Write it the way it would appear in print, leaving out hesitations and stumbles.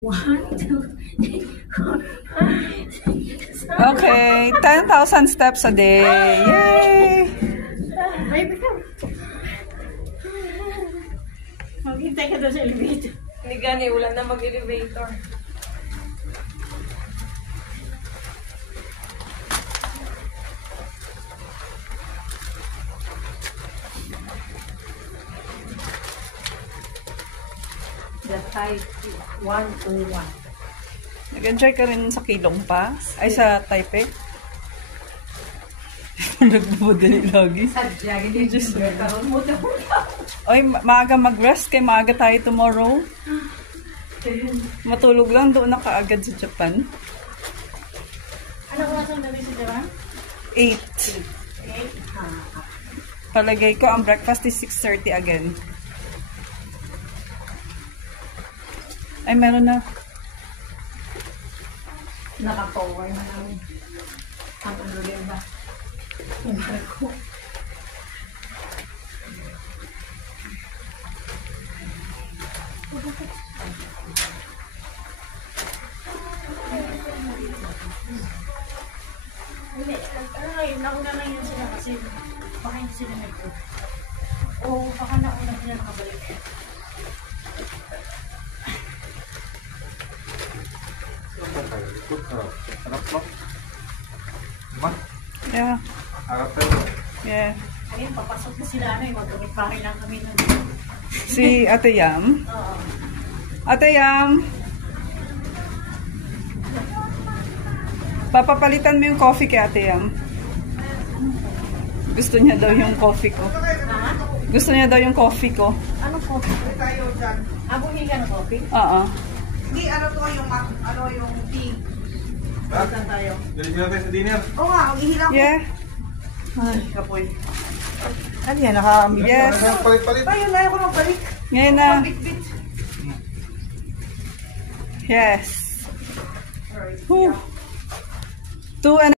1, 2, 3, 4, 5, 6, 7. Okay, 10,000 steps a day. Yay! Baby ka. Maghintay ka doon sa elevator. Hindi gani, wala na mag-elevator. The type 101. Nag-enjoy ka rin sa Kilong pa? Ay, sa Taipei? Nagmamadali lagi. Sadya, hindi just karoon mo daw. Oy, maaga mag-rest kay maaga tayo tomorrow. Matulog lang doon na kaagad sa Japan. Ano oras ang gabi sa Japan? 8. 8? Palagay ko ang breakfast is 6:30 again. Ay, meron na. Naka-power na namin. Ang ano rin ba? Yung ko. Hindi, ngayon, nauna na yun sila kasi baka hindi sila nag-go. Oo, baka nauna sila nakabalik. Harap mo? Diba? Yeah. Harap tayo. Yeah. Ayun, papasok na sila na yung magkamit-pari lang kami ng... Si Ate Yam. Oo. Ate Yam! Papapalitan mo yung coffee kay Ate Yam. Gusto niya daw yung coffee ko. Ha? Gusto niya daw yung coffee ko. Anong coffee? Tayo dyan. Bumili ka ng coffee? Oo. Hindi, ano to yung tea. Saan tayo? Dali sila tayo sa dinner. Oo nga, ang ihilang ko. Yeah. Ay, kapoy. Ano yan, naka-meet. Yes. Palit-palit. Ayun, ayaw ko nang balik. Ngayon na. Bit-bit. Yes. Whew. 2 and